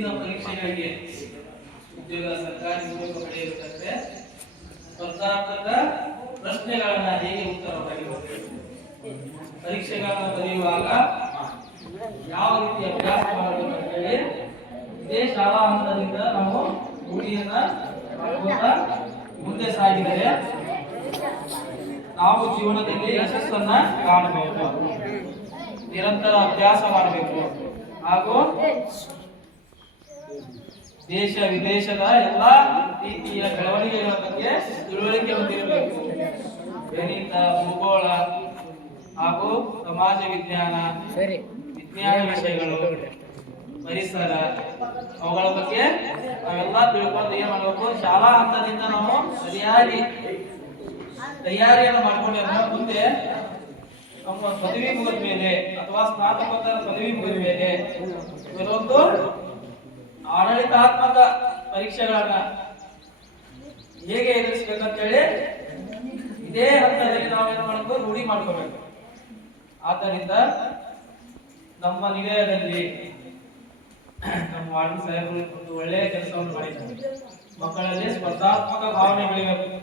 ಮುಂದಿನ ಪರೀಕ್ಷೆಗಳಿಗೆ ಸರ್ಕಾರಿ ಉದ್ಯೋಗ ಪಡೆಯಬೇಕಂದ್ರೆ ಸ್ಪರ್ಧಾತ್ಮಕ ಪ್ರಶ್ನೆಗಳನ್ನ ಹೇಗೆ ಉತ್ತರ ಬರೆಯಬೇಕು, ಪರೀಕ್ಷೆಗಳನ್ನ ಬರೆಯುವಾಗ ಯಾವ ರೀತಿ ಅಭ್ಯಾಸ ಮಾಡಬೇಕು ಅಂತ ಹೇಳಿ ಇದೇ ಶಾಲಾ ಹಂತದಿಂದ ನಾವು ರೂಢಿಯನ್ನ ಮಾಡ್ತಾ ಮುಂದೆ ಸಾಗಿದರೆ ನಾವು ಜೀವನದಲ್ಲಿ ಯಶಸ್ಸನ್ನ ಕಾಣಬಹುದು. ನಿರಂತರ ಅಭ್ಯಾಸ ಮಾಡಬೇಕು ಹಾಗೂ ದೇಶ ವಿದೇಶದ ಎಲ್ಲಾ ರೀತಿಯ ಬೆಳವಣಿಗೆಗಳ ಬಗ್ಗೆ ತಿಳುವಳಿಕೆ ಹೊಂದಿರಬೇಕು. ಗಣಿತ, ಭೂಗೋಳ ಹಾಗೂ ಸಮಾಜ ವಿಜ್ಞಾನ, ವಿಜ್ಞಾನ ವಿಷಯಗಳು, ಪರಿಸರ ಅವುಗಳ ಬಗ್ಗೆ ನಾವೆಲ್ಲ ತಿಳ್ಕೊಂಡು ಏನ್ ಮಾಡಬೇಕು, ಶಾಲಾ ಹಂತದಿಂದ ನಾವು ಸರಿಯಾಗಿ ತಯಾರಿಯನ್ನು ಮಾಡ್ಕೊಂಡಿರೋ ಮುಂದೆ ನಮ್ಮ ಪದವಿ ಮುಗಿದ ಮೇಲೆ ಅಥವಾ ಸ್ನಾತಕೋತ್ತರ ಪದವಿ ಮುಗಿದ ಮೇಲೆ ಕೆಲವೊಂದು ಆಡಳಿತಾತ್ಮಕ ಪರೀಕ್ಷೆಗಳನ್ನ ಹೇಗೆ ಎದುರಿಸಬೇಕಂತ ಹೇಳಿ ಇದೇ ಹಂತದಲ್ಲಿ ನಾವೇನು ಮಾಡಬೇಕು, ರೂಢಿ ಮಾಡ್ಕೋಬೇಕು. ಆದ್ದರಿಂದ ನಮ್ಮ ನಿಲಯದಲ್ಲಿ ನಮ್ಮ ವಾರ್ಡ್ ಸಾಹೇಬರು ಒಂದು ಒಳ್ಳೆಯ ಕೆಲಸವನ್ನು ಮಾಡಿದ್ದಾರೆ. ಮಕ್ಕಳಲ್ಲಿ ಸ್ಪರ್ಧಾತ್ಮಕ ಭಾವನೆ ಬೆಳೆಯಬೇಕು.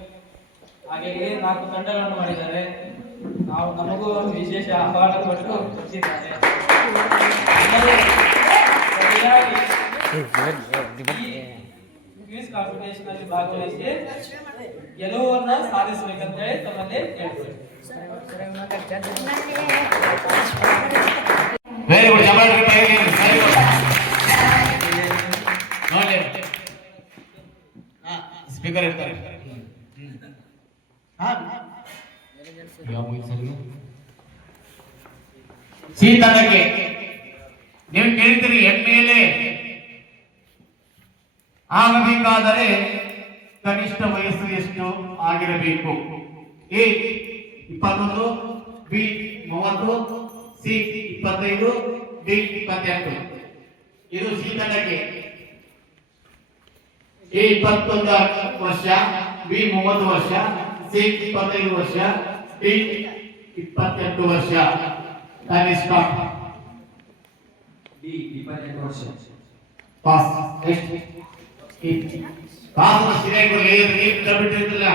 ಹಾಗಾಗಿ 4 ತಂಡಗಳನ್ನು ಮಾಡಿದ್ದಾರೆ. ನಾವು ನಮಗೂ ವಿಶೇಷ ಆಹ್ವಾನ ಕೊಟ್ಟು ಕಳಿಸಿದ್ದಾರೆ. ಸರಿಯಾಗಿ ಕ್ವಿಜ್ ಕಾಂಪಿಟೇಷನ್ ಅಲ್ಲಿ ಭಾಗವಹಿಸಿ ಗೆಲುವನ್ನ ಸಾಧಿಸಬೇಕಂತ ಹೇಳಿ ತಮ್ಮಲ್ಲಿ ಕೇಳ್ತೇವೆ. Very good. ಸ್ಪೀಕರ್ ಇರ್ತಾರೆ. ಸಿ ತಂಡಕ್ಕೆ ನೀವು ಕೇಳ್ತೀರಿ ಎಮ್ಮೆಲೆ ಆಗಬೇಕಾದರೆ ಕನಿಷ್ಠ ವಯಸ್ಸು ಎಷ್ಟು ಆಗಿರಬೇಕು? A 21, B 30, C 25, D 28. ಇದು ಸಿ ತಂಡಕ್ಕೆ. ಎ 21 ವರ್ಷ, ಬಿ 30 ವರ್ಷ, ಸಿ 25 ವರ್ಷ, ಡಿ 28 ವರ್ಷ. Time is stop. ಡಿ 28 ವರ್ಷ. ಪಾಸ್. ಎಷ್ಟು? ಪಾಸ್ ಸರಿಯಾಗಿ ಬಿಟ್ಟಿರ್ತಿಲ್ಲ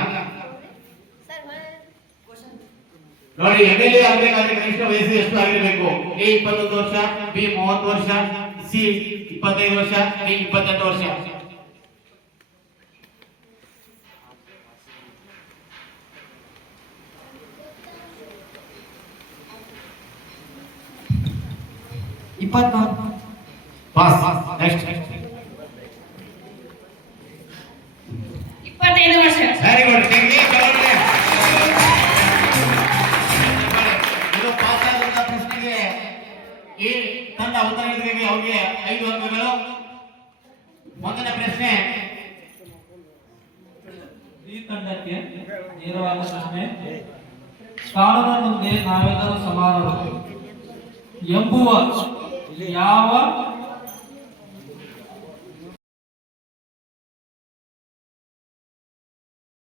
ನೋಡಿ. ಎಮ್ಎಲ್ಎ ಆಗಬೇಕಾದ್ರೆ ಕನಿಷ್ಠ ವಯಸ್ಸು ಎಷ್ಟು ಆಗಿರಬೇಕು? ಎ 21 ವರ್ಷ, ಬಿ 30 ವರ್ಷ, ಸಿ 25 ವರ್ಷ, ಡಿ 28 ವರ್ಷ. ಪಾಸ್. ನೆಕ್ಸ್ಟ್. 25 ವರ್ಷ. Very good. ಇದು ಪಾಸ್ ಆದಂತ ಪ್ರಶ್ನೆಗೆ ಈ ತಂಡ ಉತ್ತರ ನೀಡಿದಾಗ ಅವರಿಗೆ 5 ಅಂಕಗಳು. ಮುಂದಿನ ಪ್ರಶ್ನೆ ಈ ತಂಡಕ್ಕೆ ನೇರವಾದ ಪ್ರಶ್ನೆ. ಕಾನೂನಿನ ಮುಂದೆ ನಾವೆಲ್ಲರೂ ಸಮಾನರು ಎಂಬುವ ಯಾವ